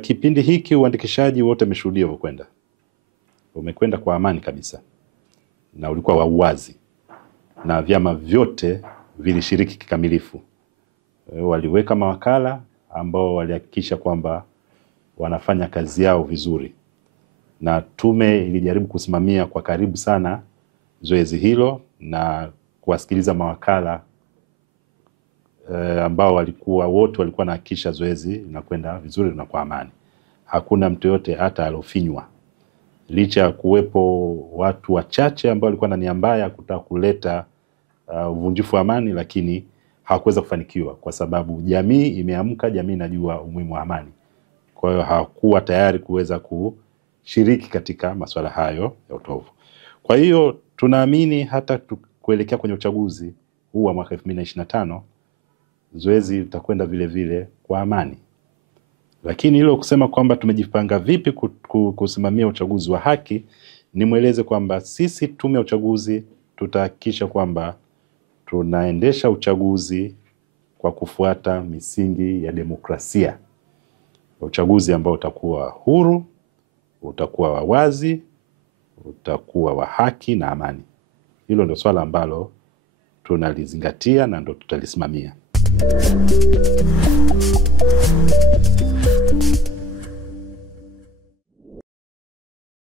Kipindi hiki uandikishaji wote umeshuhudia umekwenda kwa amani kabisa, na ulikuwa wa uwazi, na vyama vyote vilishiriki kikamilifu. Waliweka mawakala ambao walihakikisha kwamba wanafanya kazi yao vizuri, na tume ilijaribu kusimamia kwa karibu sana zoezi hilo na kuwasikiliza mawakala ambao wote walikuwa nahakikisha zoezi linakwenda vizuri na kwa amani. Hakuna mtu yote hata alofinywa, licha ya kuwepo watu wachache ambao walikuwa na nia mbaya kutaka kuleta uvunjifu wa amani, lakini hawakuweza kufanikiwa kwa sababu jamii imeamka, jamii inajua umuhimu wa amani. Kwa hiyo hawakuwa tayari kuweza kushiriki katika masuala hayo ya utovu. Kwa hiyo tunaamini hata kuelekea kwenye uchaguzi huu wa mwaka 2025 zoezi litakwenda vile vile kwa amani. Lakini hilo kusema kwamba tumejipanga vipi kusimamia uchaguzi wa haki, nimweleze kwamba sisi tume ya uchaguzi tutahakikisha kwamba tunaendesha uchaguzi kwa kufuata misingi ya demokrasia. Uchaguzi ambao utakuwa huru, utakuwa wa wazi, utakuwa wa haki na amani. Hilo ndio swala ambalo tunalizingatia na ndio tutalisimamia.